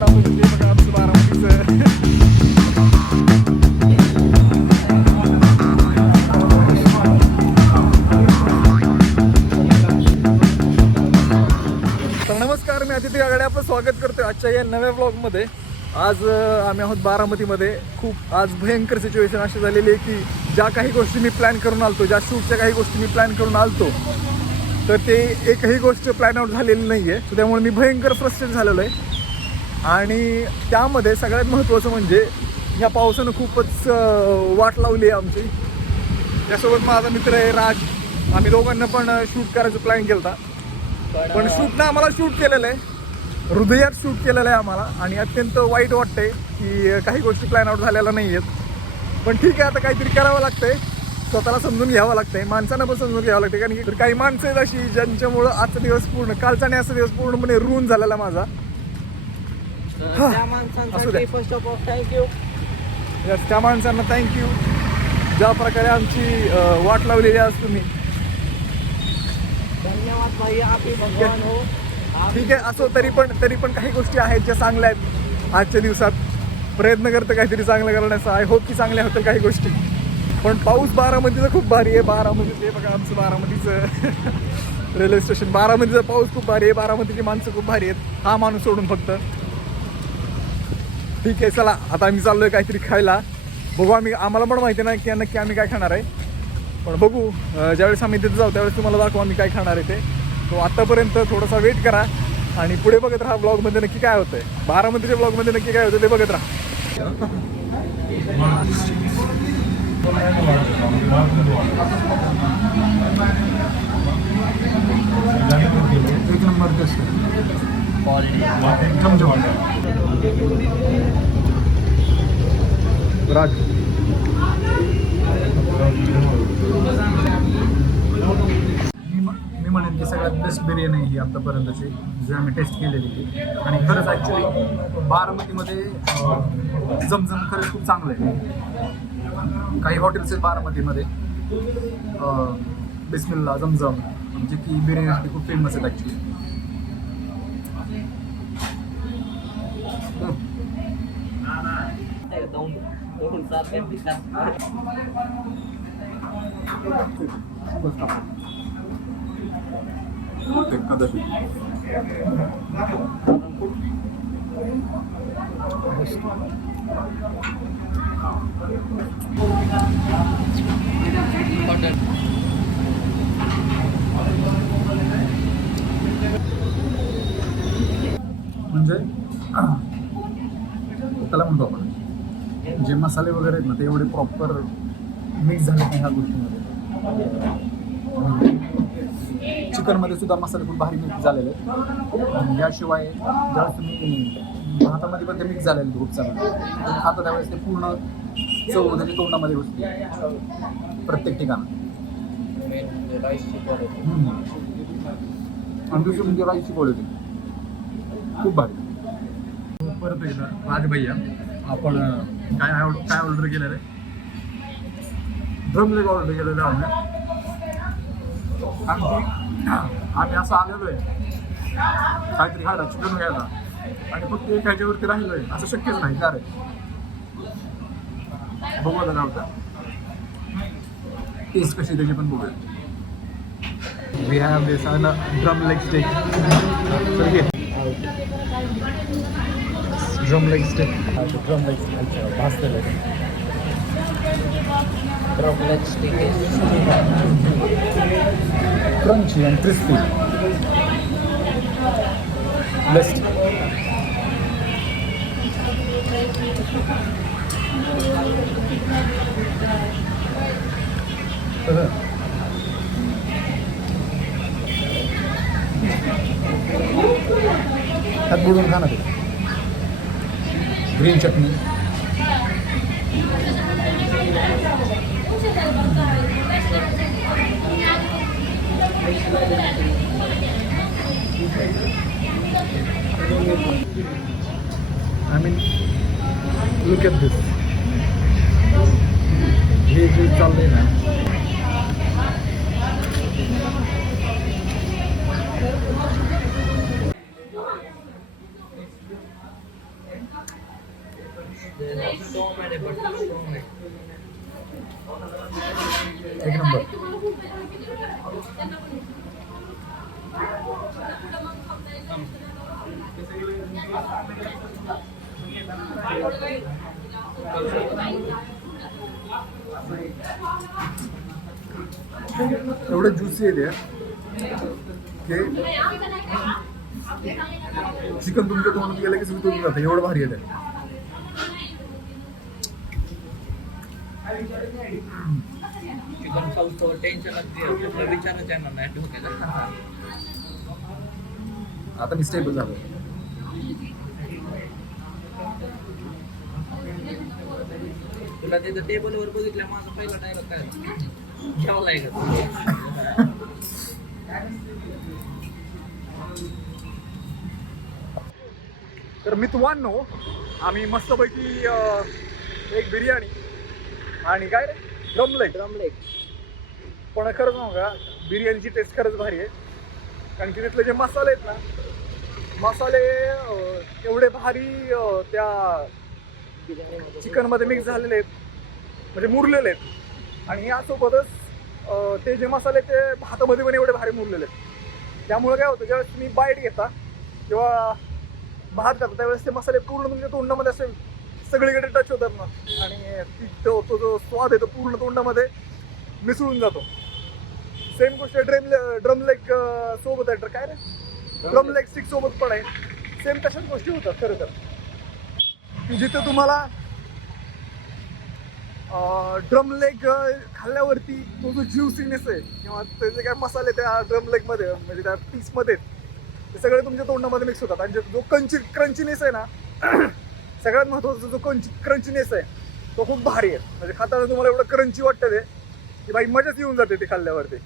नमस्कार, मी अतिथी आघाडी आपलं स्वागत करतोय आजच्या या नव्या व्लॉगमध्ये. आज आम्ही आहोत बारामतीमध्ये. खूप आज भयंकर सिच्युएशन अशी झालेली आहे की ज्या काही गोष्टी मी प्लॅन करून आलतो, ज्या शूटच्या काही गोष्टी मी प्लॅन करून आलतो, तर ते एकही गोष्ट प्लॅन आउट झालेली नाही आहे. त्यामुळे मी भयंकर फ्रस्ट्रेट झालेलो आहे. आणि त्यामध्ये सगळ्यात महत्त्वाचं म्हणजे ह्या पावसानं खूपच वाट लावली आहे आमची. त्यासोबत माझा मित्र आहे राज. आम्ही दोघांना पण शूट करायचं प्लॅन केला होता, पण शूटनं आम्हाला शूट केलेलं आहे, हृदयात शूट केलेलं आहे आम्हाला. आणि अत्यंत वाईट वाटतंय की काही गोष्टी प्लॅन आउट झालेल्या नाही आहेत. पण ठीक आहे, आता काहीतरी करावं लागतंय, स्वतःला समजून घ्यावं लागतंय, माणसांना पण समजून घ्यावं लागतं. कारण की काही माणसं आहेत अशी ज्यांच्यामुळं आजचा दिवस पूर्ण, कालचा आणि आजचा दिवस पूर्णपणे रून झालेला माझा. First of all thank you. Yes, त्या माणसांना थँक्यू ज्या प्रकारे आमची वाट लावलेली आज तुम्ही. धन्यवाद भाई, आप ही भगवान हो. ठीक आहे, असो तरी पण काही गोष्टी आहेत ज्या चांगल्या आहेत. आजच्या दिवसात प्रयत्न करतं काहीतरी चांगलं करण्याचा. आय होप की चांगल्या होतील काही गोष्टी. पण पाऊस बारामतीचं खूप भारी आहे. बारामतीचं हे बघा, आमचं बारामतीचं रेल्वे स्टेशन. बारामतीचा पाऊस खूप भारी आहे, बारामतीची माणसं खूप भारी आहेत, हा माणूस सोडून फक्त. ठीक आहे, चला आता आम्ही चाललोय काहीतरी खायला. बघू, आम्हाला पण माहिती नाही की नक्की आम्ही काय खाणार आहे, पण बघू ज्यावेळेस आम्ही तिथे जाऊ त्यावेळेस तुम्हाला दाखवू आम्ही काय खाणार आहे ते. तो आत्तापर्यंत थोडासा वेट करा आणि पुढे बघत राहा ब्लॉगमध्ये नक्की काय होतंय. बारामतीच्या ब्लॉगमध्ये नक्की काय होतं ते बघत राहा. एक नंबर राज. मी म्हणेन की सगळ्यात बेस्ट बिर्याणी आहे ही आत्तापर्यंतची जी आम्ही टेस्ट केलेली ती. आणि खरंच ॲक्च्युली बारामतीमध्ये झमझम खरंच खूप चांगलं आहे. काही हॉटेल्स आहेत बारामतीमध्ये, बिस्मिल्ला, झमझम, जे की बिर्याणीसाठी खूप फेमस आहेत ॲक्च्युली. एकादशी म्हणजे त्याला म्हणतो आपण जे मसाले वगैरे आहेत ना ते एवढे प्रॉपर मिक्स झाले नाही ह्या गोष्टीमध्ये. चिकनमध्ये सुद्धा मसाले खूप भारी मिक्स झालेले आहेत. याशिवाय ज्यावेळेस तुम्ही भातामध्ये पण ते मिक्स झालेले खूप चांगलं. तुम्ही खाता त्यावेळेस ते पूर्ण चव त्याच्या तोंडामध्ये बसते प्रत्येक ठिकाणी. आणि दुसरी म्हणजे राईसची क्वालिटी खूप भारी. परत एकदा राजभैया, आपण काय ऑर्डर केलेलं आहे? ड्रमलेग ऑर्डर केलेलं आहे आम्ही असं आलेलो आहे काहीतरी खायला, चिकन घ्यायला, आणि फक्त एक ह्याच्यावरती राहिलो आहे असं शक्यच नाही. का रे, बघू आता काय होतं, टेस्ट कशी त्याची पण बघूया. We have this drum leg steak. Drum leg steak, drum leg steak भाजलेलं आहे. Drum leg steak is crunchy and crispy. Best. हात बुडून खा ना ते. Green chutney, I mean, look at this. हे जे चाललंय ना, एक नंबर. एवढं ज्युसी आहे ते चिकन तुमच्या तोंडात गेलं की सगळं तुटून जातं, एवढं भारी आहे ते. चिकन खाऊस्तवर टेन्शन असते विचारच येणार नाही डोक्याला. आता मी स्टेबल झालो. तुला तिथं टेबलवर बघितल्या माझा पहिला डायलॉग काय जेवलाय का? तर मित्रांनो आम्ही मस्तपैकी एक बिर्याणी आणि काय रे ड्रमलेग. पण खरंच ना का बिर्याणीची टेस्ट खरंच भारी आहे. कारण की तिथले जे मसाले आहेत ना, मसाले एवढे भारी त्या चिकनमध्ये मिक्स झालेले आहेत, म्हणजे मुरलेले आहेत. आणि यासोबतच ते जे मसाले ते भातामध्ये पण एवढे भारी मुरलेले आहेत. त्यामुळे काय होतं, ज्यावेळेस तुम्ही बाईट घेता किंवा भात खाता त्यावेळेस ते मसाले पूर्ण तुमच्या तोंडामध्ये असे सगळीकडे टच होतात ना, आणि तो जो स्वाद आहे तो पूर्ण तोंडामध्ये मिसळून जातो. सेम गोष्ट ड्रमलेग सोबत आहे. काय रे ड्रमलेग स्टिक सोबत पण आहे. सेम तशाच गोष्टी होतात खरं तर, की जिथे तुम्हाला ड्रमलेग खाल्ल्यावरती तो जो ज्युसीनेस आहे किंवा त्याचे काय मसाले त्या ड्रमलेगमध्ये म्हणजे त्या पीसमध्ये ते सगळे तुमच्या तोंडामध्ये मिक्स होतात. आणि जो क्रंचीनेस आहे ना, सगळ्यात महत्त्वाचा जो क्रंचीनेस आहे तो खूप भारी आहे. म्हणजे खाताना तुम्हाला एवढं क्रंची वाटतं ते की बाई मजाच येऊन जाते ते खाल्ल्यावरती.